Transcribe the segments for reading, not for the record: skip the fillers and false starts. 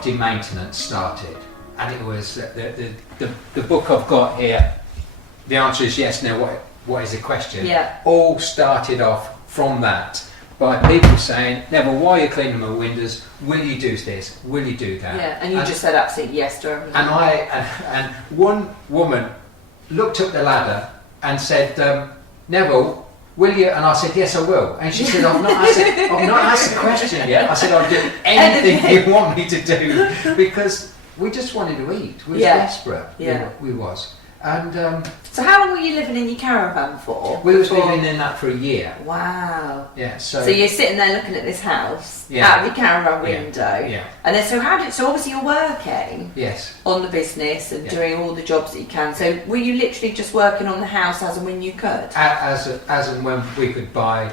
property maintenance started, and it was the book I've got here. The answer is yes. Now, what is the question? Yeah. All started off from that, by people saying, Neville, why are you cleaning my windows? Will you do this? Will you do that? Yeah, and you just said absolutely yes to everything. And one woman looked up the ladder and said, Neville, will you? And I said, yes, I will. And she said, I've not asked the question yet. I said, I'll do anything you want me to do, because we just wanted to eat. We was desperate. Yeah. We was. And so how long were you living in your caravan for? we was living in that for a year. Wow. Yeah. So you're sitting there looking at this house out of your caravan window. Yeah. And then so obviously you're working. Yes. On the business and doing all the jobs that you can. So were you literally just working on the house as and when you could? As and when we could buy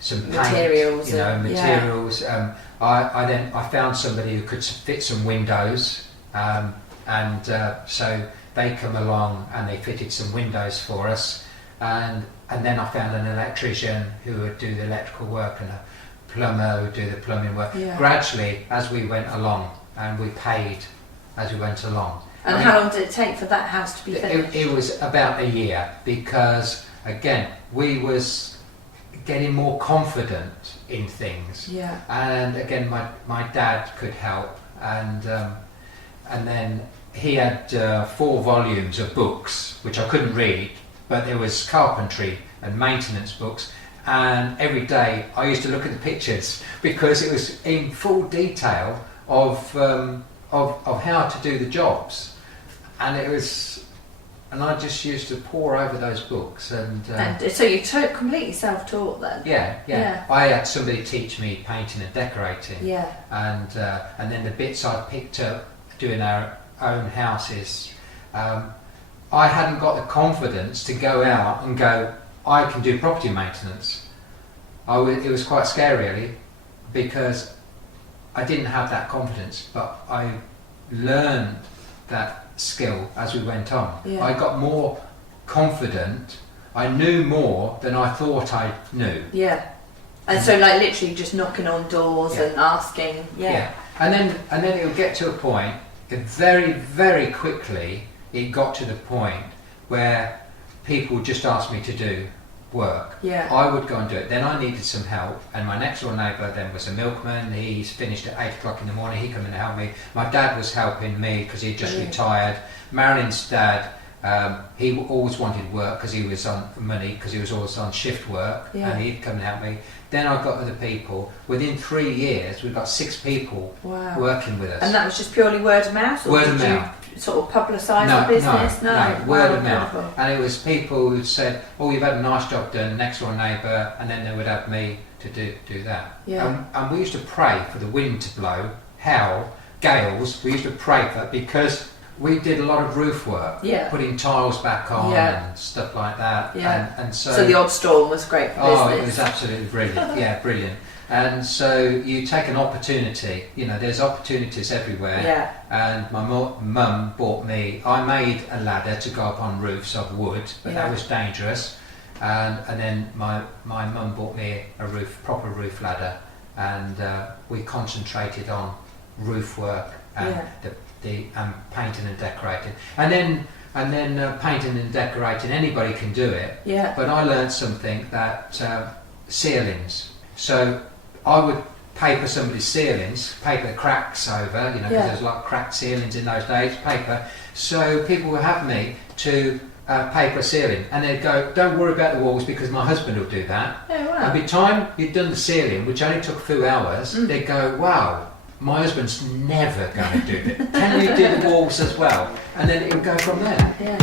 some paint, materials. Materials. I found somebody who could fit some windows, so they come along and they fitted some windows for us, and then I found an electrician who would do the electrical work and a plumber who would do the plumbing work. Yeah. Gradually, as we went along, and we paid as we went along. And how long did it take for that house to be finished? It was about a year, because again we was getting more confident in things. Yeah. And again, my dad could help, and then he had 4 volumes of books which I couldn't read, but there was carpentry and maintenance books, and every day I used to look at the pictures, because it was in full detail of how to do the jobs, and I just used to pore over those books, and so you completely self-taught then? Yeah. I had somebody teach me painting and decorating. Yeah. And then the bits I picked up doing our own houses, I hadn't got the confidence to go out and go, I can do property maintenance. It was quite scary, really, because I didn't have that confidence, but I learned that skill as we went on. Yeah. I got more confident. I knew more than I thought I knew. Yeah. And so like literally just knocking on doors and asking. Yeah. And then it would get to a point, very, very quickly it got to the point where people just asked me to do work. Yeah. I would go and do it. Then I needed some help, and my next door neighbour then was a milkman. He's finished at 8 o'clock in the morning. He come in and help me. My dad was helping me because he'd just retired. Marilyn's dad, he always wanted work because he was on money, because he was always on shift work, and he'd come and help me. Then I got other people. Within 3 years, we got 6 people working with us. And that was just purely word of mouth? Or word of mouth. Sort of publicise the business? No, word of mouth. And it was people who said, oh, you've had a nice job done, next door neighbour, and then they would have me to do that. Yeah. And we used to pray for the wind to blow, hail, gales. We used to pray for it, because we did a lot of roof work, putting tiles back on and stuff like that. Yeah. And so the odd storm was great for business. Oh, it was absolutely brilliant. Brilliant. And so you take an opportunity, there's opportunities everywhere. Yeah. And my mum bought me, I made a ladder to go up on roofs of wood, but that was dangerous. And then my mum bought me a proper roof ladder, and we concentrated on roof work and the painting and decorating. And then painting and decorating, anybody can do it. Yeah. But I learned something that ceilings. So I would paper somebody's ceilings, paper the cracks over, because there's a lot of cracked ceilings in those days, paper. So people would have me to paper a ceiling, and they'd go, don't worry about the walls because my husband will do that. Oh, wow. And by the time you'd done the ceiling, which only took a few hours, they'd go, wow, my husband's never going to do it. Can you do the walls as well? And then it would go from there. Yeah.